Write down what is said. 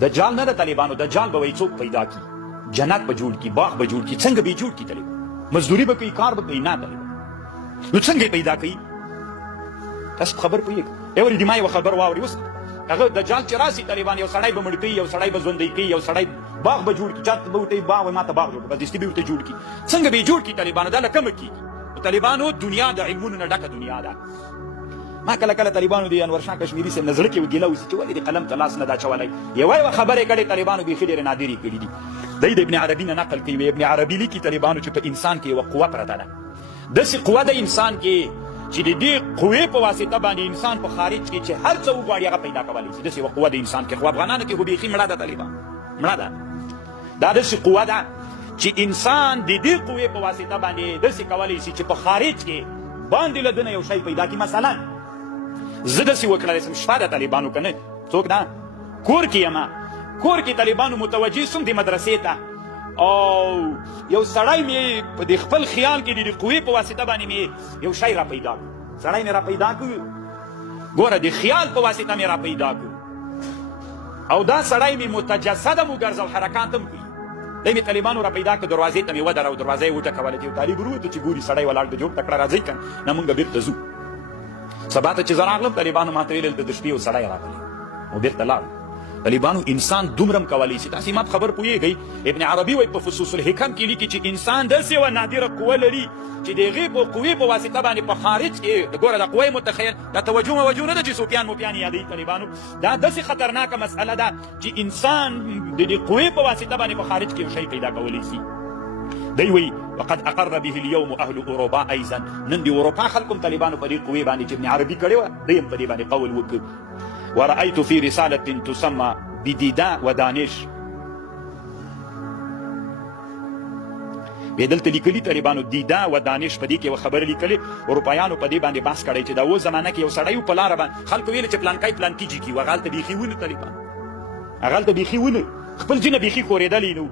دجال نه د طالبانو، دجال به وایي څوک پیدا کی، جنت به جوړ کی، باغ به جوړ کی. څنګه به یې جوړ کی طالبان؟ مزدوري به کوي، کار به کوي؟ نه طالبان. نو څنګه یې پیدا کوي؟ تاسو په خبر پوهېږئ؟ یو ما یوه خبر واورئ. اوس هغه دجال چې راسي طالبان، یو سړی به مړ کوي، یو سړی به ژوندی کوي، یو سړی باغ به جوړ کړي. چاته به ورته باغ وایي ما ته باغ جوړ کړه، بدستي به ورته جوړ کړي. څنګه به یې جوړ کړي طالبانو؟ دا له کومه کېږي؟ د طالبانو دنیا د علمونو نه ډکه دنیا ده. ما کله کله طالبانو د انور شاه کشمیري صاحب نه زړه کې ګیله وسي چې ولې د قلم ته لاس نه دا اچولی. یوه خبره یې کړې طالبانو بیخي ډېرې نادرې کړي دي. دی د ابن عربي نه نقل کوي. ابن عربي لیکي طالبانو چې په انسان کې یوه قوه پرته ده، داسې قوه د انسان کې چې د دې قوې په واسطه باندې انسان په خارج کې چې هر څه وغواړي هغه پیدا کولی شي. داسې یوه قوه د انسان کې. خو افغانانو کې خو بیخي مړه ده طالبان، مړه ده. دا داسې قوه ده چې انسان د دې قوې په واسطه باندې داسې کولی شي چې په خارج کې باندې له دنه یو شی پیدا کړي. مثلا زه داسې وکړلی سم، شپه د طالبانو که نه څوک نه، کور کې یم، کور کې طالبانو متوجه سوم د مدرسې ته، او یو سړی مې په د خپل خیال کې د قوې په واسطه باندې مې یو شی را پیدا کړو. سړی مې را پیدا کړو، ګوره د خیال په واسطه مې را پیدا کړو، او دا سړی مې متجسده مو ګرځو، حرکات هم کوي. دی مې طالبانو را پیدا کړو، دروازې ته مې ودرو، دروازه یې وټکوله چې یو طالب وروته چې ګوري سړی ولاړ د جوړ تکړه راځئ که نه مونږ بېرته ځو. سبا ته چې زه راغلم طالبانو ما ته ویل د شپې یو سړی راغلی، نو بېرته لاړو. طالبانو انسان دومره هم کولی شي. تاسې ما په خبر پوهېږئ، ابن عربي وایي په فصوص الحکم کې لیکي چې انسان داسې یوه نادره قوه لري چې د هغې په قوې په واسطه باندې په خارج کې ګوره د قوې متخیل دا توجه موجه نه ده چې صوفیان موفیان یادوي طالبانو. دا داسې خطرناکه مسئله ده چې انسان د دې قوې په واسطه باندې په خارج کې یو شی پیدا کولی شي. دی وایي وقد اقر به اليوم اهل اوروبا ایضا. نن د اروپا خلکو هم طالبانو په دې قوې باندې چې ابن عربي کړې وه، دی هم په دې باندې قول وکړ. ورأيت في رسالة تسمى بديدا ودانش. بیا دلته لیکلي طالبانو دیدا و دانش، په دې کې یوه خبره لیکلې. اروپایانو په دې باندې بحث کړی چې دا اوس زمانه کې یو سړی و په لاره باندې خلکو ویل چې پلانکی پلانکي جي کي و، هغه هلته بیخي ونه طالبان، هغه هلته بیخي ونه خپل ځینه بیخي ښورېدلی نه و.